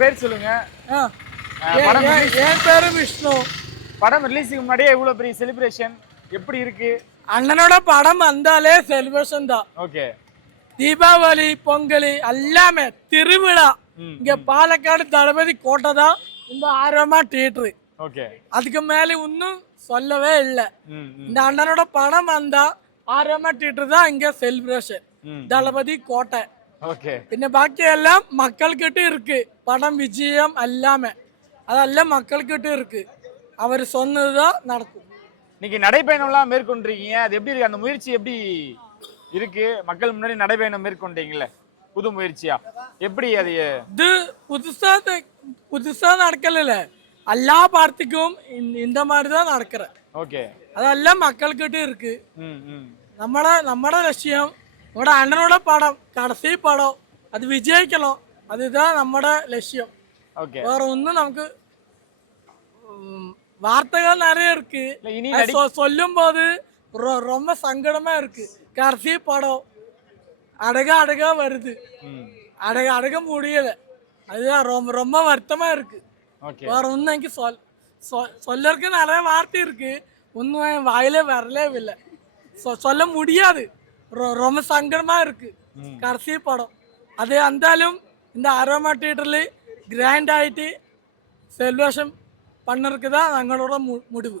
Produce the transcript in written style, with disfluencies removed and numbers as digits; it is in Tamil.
பேர் சொல்லுங்க. படம் என் பேரு விஷ்ணு. படம் ரிலீஸுக்கு முன்னாடியே இவ்வளவு பெரிய செலிப்ரேஷன் எப்படி இருக்கு? அண்ணனோட படம் வந்தாலே செலிப்ரேஷன் தான். ஓகே. தீபாவளி பொங்கல் எல்லாமே திருவிழா. இங்க பாலக்காடு தளபதி கோட்டை தான் இந்த ஆர்வமா தியேட்டரு. ஓகே. அதுக்கு மேல இன்னும் சொல்லவே இல்லை. இந்த அண்ணனோட படம் வந்தா ஆர்வமா தியேட்டர் தான் இங்க செலிப்ரேஷன். தளபதி கோட்டை. ஓகே. പിന്നെ ബാക്കിയെല്ലാം മക്കൾക്കിട്ട് இருக்கு. படம் விஜயம் எல்லாமே அதெல்லாம் மக்கள்கிட்ட இருக்கு. அவர் சொன்னதுதான் நடக்கும். இன்னைக்கு நடைபயணம்லாம் மேற்கொண்டிருக்கீங்க, அது எப்படி இருக்கு? அந்த முயற்சி எப்படி இருக்கு? மக்கள் முன்னாடி நடைபயணம் மேற்கொண்டீங்கல்ல, புது முயற்சியா எப்படி? அது இது புதுசா நடக்கல. எல்லா பார்ட்டிக்கும் இந்த மாதிரி தான் நடக்கிற. ஓகே. அதெல்லாம் மக்கள்கிட்ட இருக்கு. நம்மட லட்சியம் நம்மட அண்ணனோட படம் கடைசி படம் அது விஜயிக்கணும். அதுதான் நம்மட லட்சியம். ஓகே. வேற ஒன்றும் நமக்கு வார்த்தைகள் நிறைய இருக்கு. சொல்லும் போது ரொம்ப சங்கடமா இருக்கு. கடைசி படம் அடக வருது, அடக முடியல. அதுதான் ரொம்ப ரொம்ப வருத்தமா இருக்கு. வேற ஒன்றும் எனக்கு சொல்லறதுக்கு நிறைய வார்த்தை இருக்கு, ஒன்றும் வாயிலே வரலே இல்லை, சொல்ல முடியாது. ரொம்ப சங்கடமா இருக்கு கடைசி படம். அது அந்தாலும் இந்த அரோமா தியேட்டர்ல கிராண்ட் ஆயிட்டு செலிப்ரேஷன் பண்ணறதுக்கு தான் எங்களோட முடிவு.